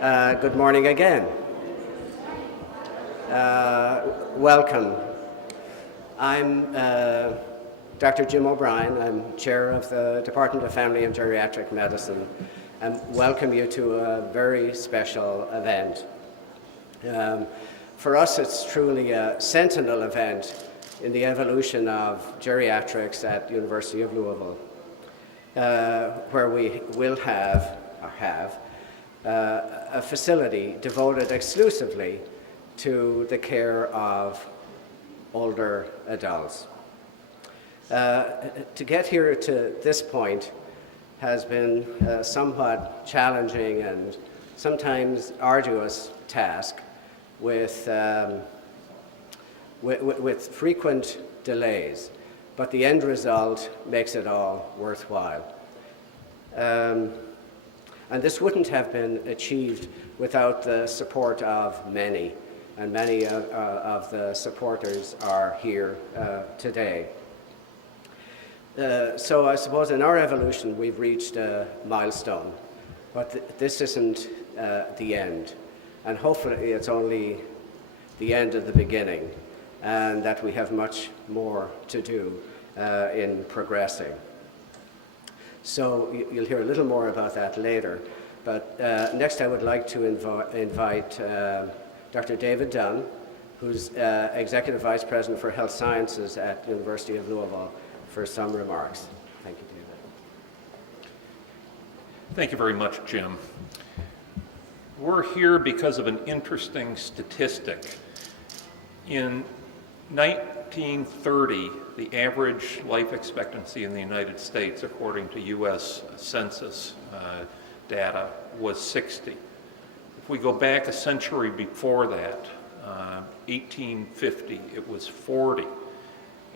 Good morning again. Welcome. I'm Dr. Jim O'Brien. I'm chair of the Department of Family and Geriatric Medicine, and welcome you to a very special event. For us, it's truly a sentinel event in the evolution of geriatrics at the University of Louisville, where we will have a facility devoted exclusively to the care of older adults. To get here to this point has been a somewhat challenging and sometimes arduous task with frequent delays, but the end result makes it all worthwhile. And this wouldn't have been achieved without the support of many, and many of the supporters are here today. So I suppose in our evolution we've reached a milestone, but this isn't the end, and hopefully it's only the end of the beginning, and that we have much more to do in progressing. So you'll hear a little more about that later. But next I would like to invite Dr. David Dunn, who's Executive Vice President for Health Sciences at the University of Louisville, for some remarks. Thank you, David. Thank you very much, Jim. We're here because of an interesting statistic. In 1930, the average life expectancy in the United States, according to U.S. Census data, was 60. If we go back a century before that, 1850, it was 40.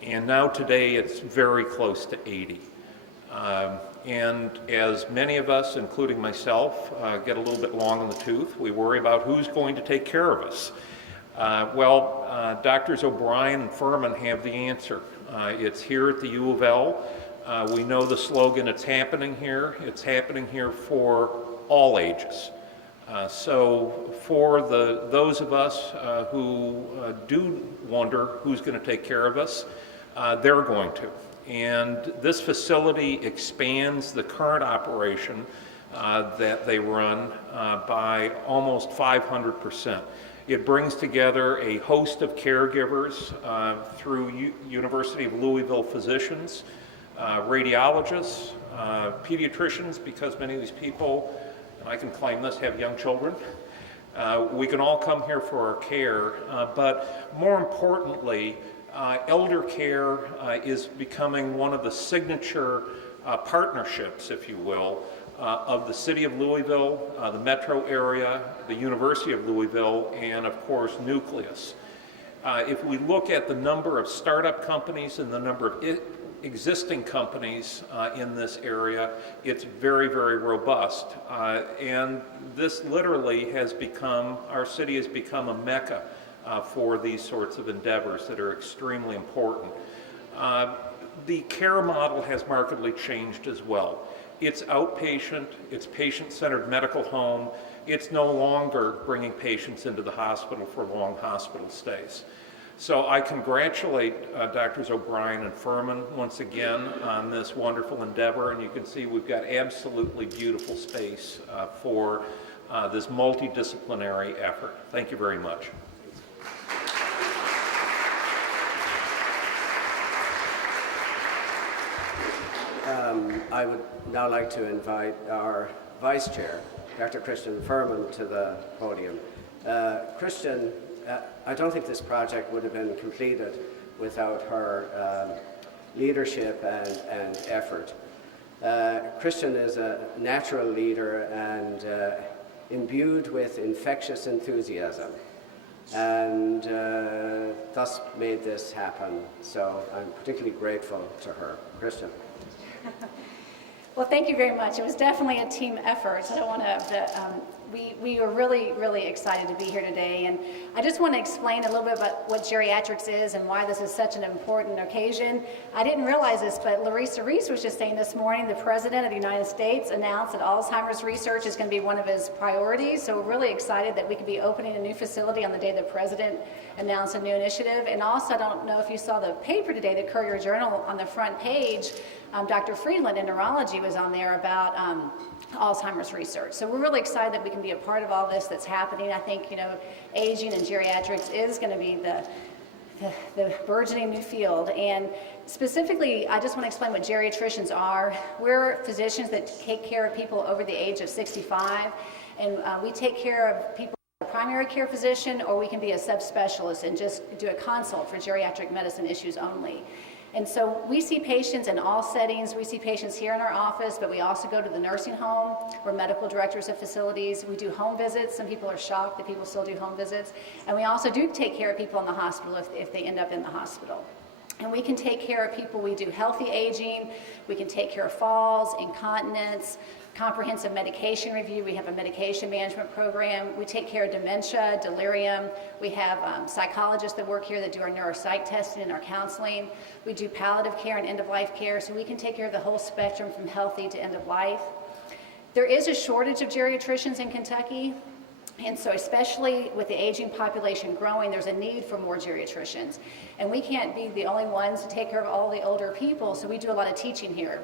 And now today it's very close to 80. And as many of us, including myself, get a little bit long in the tooth, we worry about who's going to take care of us. Doctors O'Brien and Furman have the answer. It's here at the U of L. We know the slogan, it's happening here. It's happening here for all ages. So for those of us who do wonder who's going to take care of us, they're going to. And this facility expands the current operation that they run by almost 500%. It brings together a host of caregivers through University of Louisville physicians, radiologists, pediatricians, because many of these people, and I can claim this, have young children. We can all come here for our care, but more importantly, elder care is becoming one of the signature partnerships, if you will, of the City of Louisville, the metro area, the University of Louisville, and of course Nucleus. If we look at the number of startup companies and the number of existing companies in this area, it's very, very robust. And this literally has become, our city has become a mecca for these sorts of endeavors that are extremely important. The care model has markedly changed as well. It's outpatient, it's patient-centered medical home. It's no longer bringing patients into the hospital for long hospital stays. So I congratulate Drs. O'Brien and Furman once again on this wonderful endeavor, and you can see we've got absolutely beautiful space for this multidisciplinary effort. Thank you very much. I would now like to invite our Vice Chair, Dr. Christian Furman, to the podium. Christian, I don't think this project would have been completed without her leadership and effort. Christian is a natural leader and imbued with infectious enthusiasm, and thus made this happen. So I'm particularly grateful to her. Christian. Well, thank you very much. It was definitely a team effort. I don't want to, we are really, really excited to be here today. And I just want to explain a little bit about what geriatrics is and why this is such an important occasion. I didn't realize this, but Larissa Reese was just saying this morning, the President of the United States announced that Alzheimer's research is going to be one of his priorities. So we're really excited that we could be opening a new facility on the day the President announced a new initiative. And also, I don't know if you saw the paper today, the Courier Journal, on the front page, Dr. Friedland in neurology was on there about Alzheimer's research. So we're really excited that we can be a part of all this that's happening. I think, aging and geriatrics is going to be the burgeoning new field. And specifically, I just want to explain what geriatricians are. We're physicians that take care of people over the age of 65, and we take care of people as a primary care physician, or we can be a subspecialist and just do a consult for geriatric medicine issues only. And so we see patients in all settings. We see patients here in our office, but we also go to the nursing home. We're medical directors of facilities. We do home visits. Some people are shocked that people still do home visits. And we also do take care of people in the hospital if they end up in the hospital. And we can take care of people. We do healthy aging. We can take care of falls, incontinence, comprehensive medication review. We have a medication management program. We take care of dementia, delirium. We have psychologists that work here that do our neuropsych testing and our counseling. We do palliative care and end-of-life care, so we can take care of the whole spectrum from healthy to end-of-life. There is a shortage of geriatricians in Kentucky. And so especially with the aging population growing, there's a need for more geriatricians. And we can't be the only ones to take care of all the older people, so we do a lot of teaching here.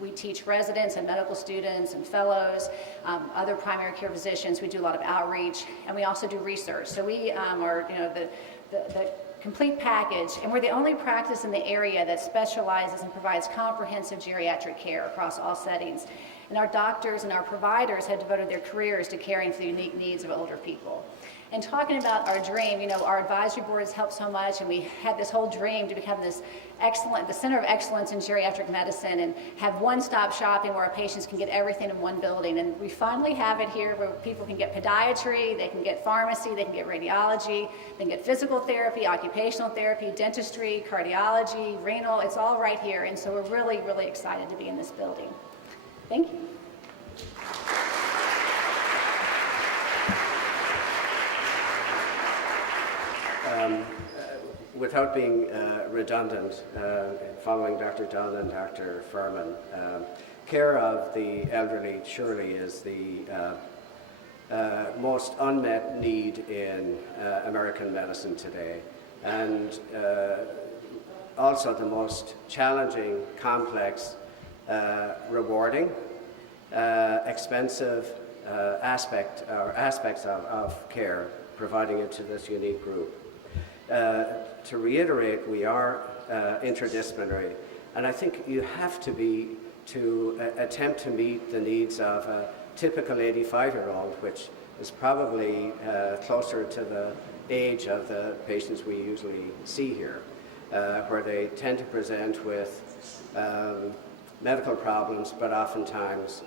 We teach residents and medical students and fellows, other primary care physicians. We do a lot of outreach, and we also do research. So we are the complete package, and we're the only practice in the area that specializes and provides comprehensive geriatric care across all settings. And our doctors and our providers have devoted their careers to caring for the unique needs of older people. And talking about our dream, our advisory board has helped so much, and we had this whole dream to become the center of excellence in geriatric medicine and have one-stop shopping where our patients can get everything in one building. And we finally have it here where people can get podiatry, they can get pharmacy, they can get radiology, they can get physical therapy, occupational therapy, dentistry, cardiology, renal. It's all right here. And so we're really, really excited to be in this building. Thank you. Without being redundant, following Dr. Dunn and Dr. Furman, care of the elderly surely is the most unmet need in American medicine today, and also the most challenging, complex, rewarding, expensive aspects of care, providing it to this unique group. To reiterate, we are interdisciplinary, and I think you have to attempt to meet the needs of a typical 85-year-old, which is probably closer to the age of the patients we usually see here, where they tend to present with medical problems, but oftentimes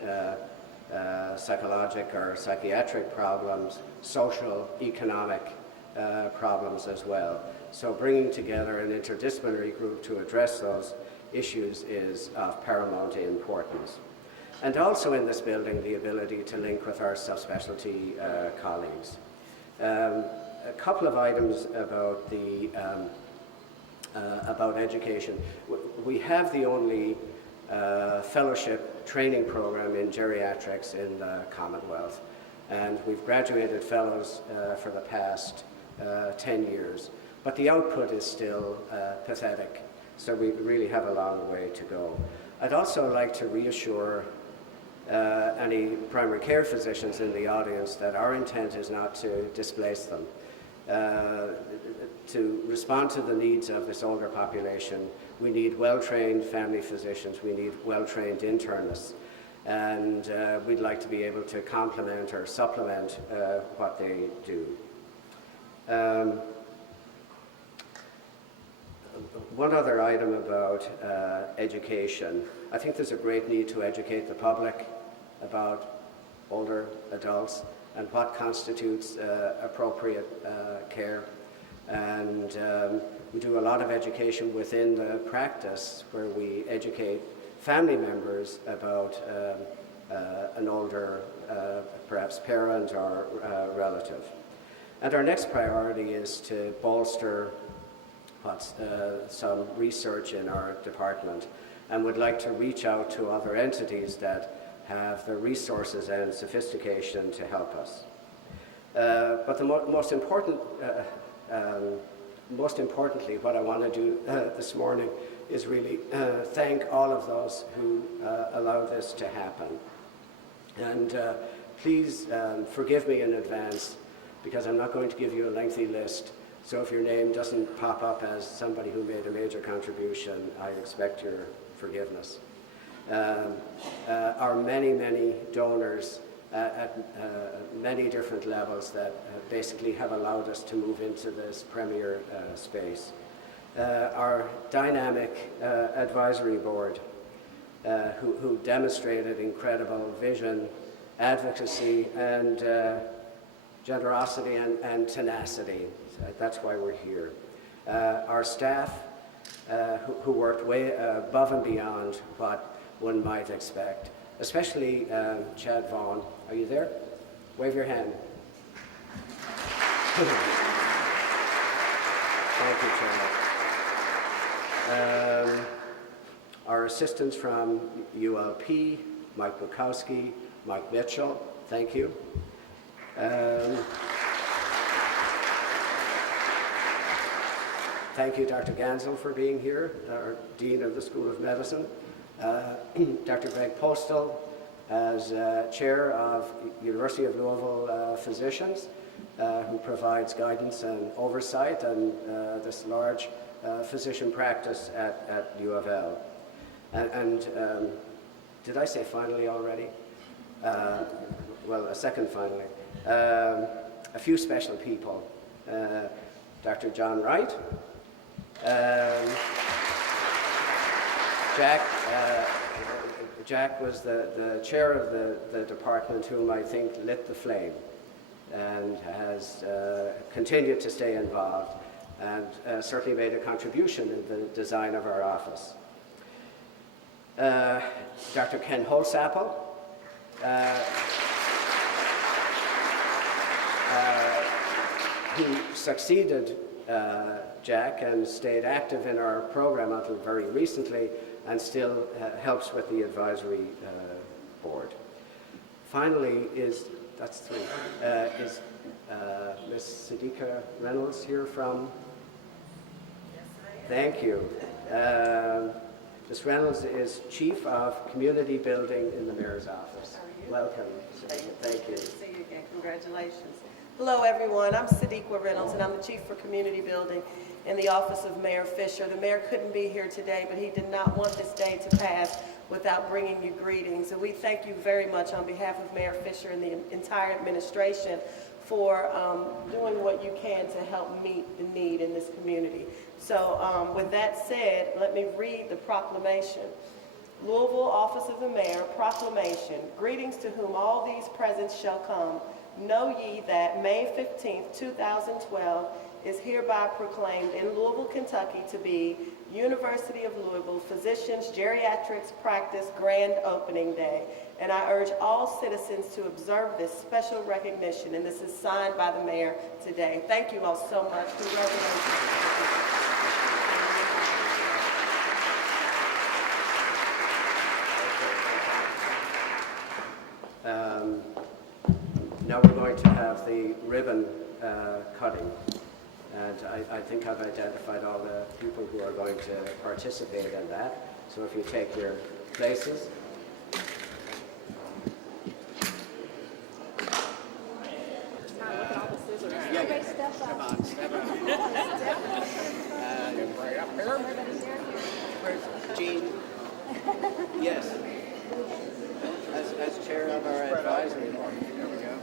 psychologic or psychiatric problems, social, economic problems as well. So bringing together an interdisciplinary group to address those issues is of paramount importance. And also in this building, the ability to link with our subspecialty colleagues. A couple of items about about education. We have the only fellowship training program in geriatrics in the Commonwealth, and we've graduated fellows for the past 10 years, but the output is still pathetic, so we really have a long way to go. I'd also like to reassure any primary care physicians in the audience that our intent is not to displace them. To respond to the needs of this older population, we need well-trained family physicians, we need well-trained internists, and we'd like to be able to complement or supplement what they do. One other item about education. I think there's a great need to educate the public about older adults and what constitutes appropriate care. And we do a lot of education within the practice where we educate family members about an older, perhaps parent or relative. And our next priority is to bolster some research in our department, and would like to reach out to other entities that have the resources and sophistication to help us. But the most importantly, what I want to do this morning is really thank all of those who allowed this to happen. And please forgive me in advance, because I'm not going to give you a lengthy list. So if your name doesn't pop up as somebody who made a major contribution, I expect your forgiveness. Our many, many donors at many different levels that basically have allowed us to move into this premier space. Our dynamic advisory board, who demonstrated incredible vision, advocacy, and generosity and tenacity. So that's why we're here. Our staff, who worked way above and beyond what one might expect, especially Chad Vaughn. Are you there? Wave your hand. Thank you, Chad. Our assistants from ULP, Mike Bukowski, Mike Mitchell, thank you. Thank you, Dr. Gansel, for being here, our Dean of the School of Medicine. Dr. Greg Postal, as Chair of University of Louisville Physicians, who provides guidance and oversight and this large physician practice at U of L. And did I say finally already? Well, a second finally. A few special people. Dr. John Wright, Jack was the chair of the department whom I think lit the flame and has continued to stay involved and certainly made a contribution in the design of our office. Dr. Ken Holsapple, who succeeded Jack and stayed active in our program until very recently and still helps with the advisory board. Finally that's three, is Ms. Sadiqa Reynolds here from? Yes, I am. Thank you. Ms. Reynolds is Chief of Community Building in the Mayor's Office. How are you? Welcome. Thank you. Good to see you again. Congratulations. Hello, everyone. I'm Sadiqa Reynolds, and I'm the Chief for Community Building in the Office of Mayor Fisher. The mayor couldn't be here today, but he did not want this day to pass without bringing you greetings. And we thank you very much on behalf of Mayor Fisher and the entire administration for doing what you can to help meet the need in this community. So with that said, let me read the proclamation. Louisville Office of the Mayor, proclamation. Greetings to whom all these presents shall come. Know ye that May 15th, 2012 is hereby proclaimed in Louisville, Kentucky to be University of Louisville Physicians Geriatrics Practice Grand Opening Day. And I urge all citizens to observe this special recognition, and this is signed by the mayor today. Thank you all so much. Congratulations. Now we're going to have the ribbon cutting, and I think I've identified all the people who are going to participate in that. So if you take your places. Come on, step up. Right up here. Where's Jean? Yes. As chair of our advisory board. There we go.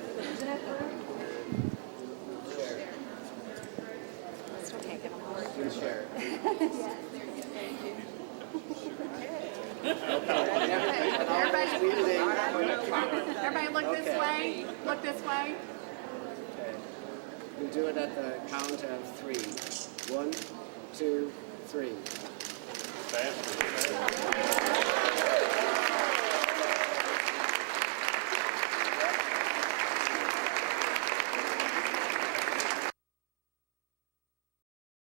Still can't get them all. Good chair. Everybody look this way. Look this way. Okay. We'll do it at the count of 3. 1, 2, 3.